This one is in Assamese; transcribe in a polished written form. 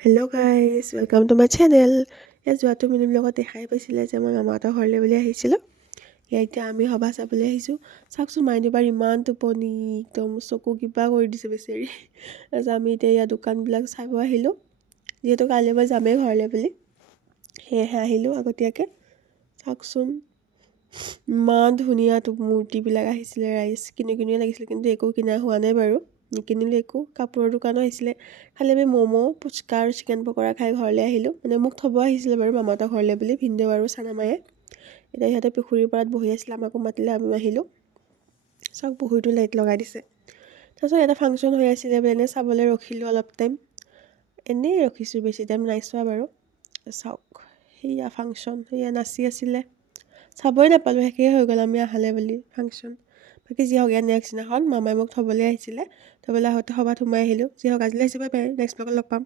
Hello' guys welcome to my channel. যোৱাটো মিনিৰ লগত দেখাই পাইছিলে যে মই মামাহঁতৰ ঘৰলৈ বুলি আহিছিলোঁ। এতিয়া আমি সভা চাবলৈ আহিছোঁ। চাওকচোন মাইনুবাৰ ইমান টোপনি, একদম চকু কিবা কৰি দিছে বেচেৰি। তাৰপিছত আমি এতিয়া ইয়াৰ দোকানবিলাক চাব আহিলোঁ, যিহেতু কাইলৈ মই যামেই ঘৰলৈ বুলি, সেয়েহে আহিলোঁ আগতীয়াকৈ। চাওকচোন ইমান ধুনীয়া মূৰ্তিবিলাক আহিছিলে, ৰাইজ কিনিয়ে লাগিছিলে, কিন্তু একো কিনা হোৱা নাই বাৰু, নিকিনিলোঁ একো। কাপোৰৰ দোকানো আহিছিলে, খালি আমি ম'ম', ফুচকা আৰু চিকেন পকৰা খাই ঘৰলৈ আহিলোঁ। মানে মোক থ'ব আহিছিলে বাৰু মামাহঁতৰ ঘৰলৈ বুলি, ভিনদেউ আৰু চানামায়ে। এতিয়া সিহঁতে পুখুৰীৰ পাৰত বহি আছিলে, আমাকো মাতিলে, আমি আহিলোঁ। চাওক পুখুৰীটো লাইট লগাই দিছে। তাৰপিছত এটা ফাংচন হৈ আছিলে বুলি এনেই চাবলৈ ৰখিলোঁ অলপ টাইম, এনেই ৰখিছোঁ, বেছি টাইম নাই চোৱা বাৰু। চাওক সেয়া ফাংচন, সেয়া নাচি আছিলে, চাবই নাপালোঁ, শেষেই হৈ গ'ল আমি আহালে বুলি ফাংচন। বাকী যি হওক, ইয়াৰ নেক্সট দিনাখন মামাই মোক থ'বলৈ আহিছিলে, থ'বলৈ আহোঁতে সভাত সোমাই আহিলোঁ। যি হওক আজিলৈ আহিছোঁ, বাই বাই, নেক্সট ব্লগত লগ পাম।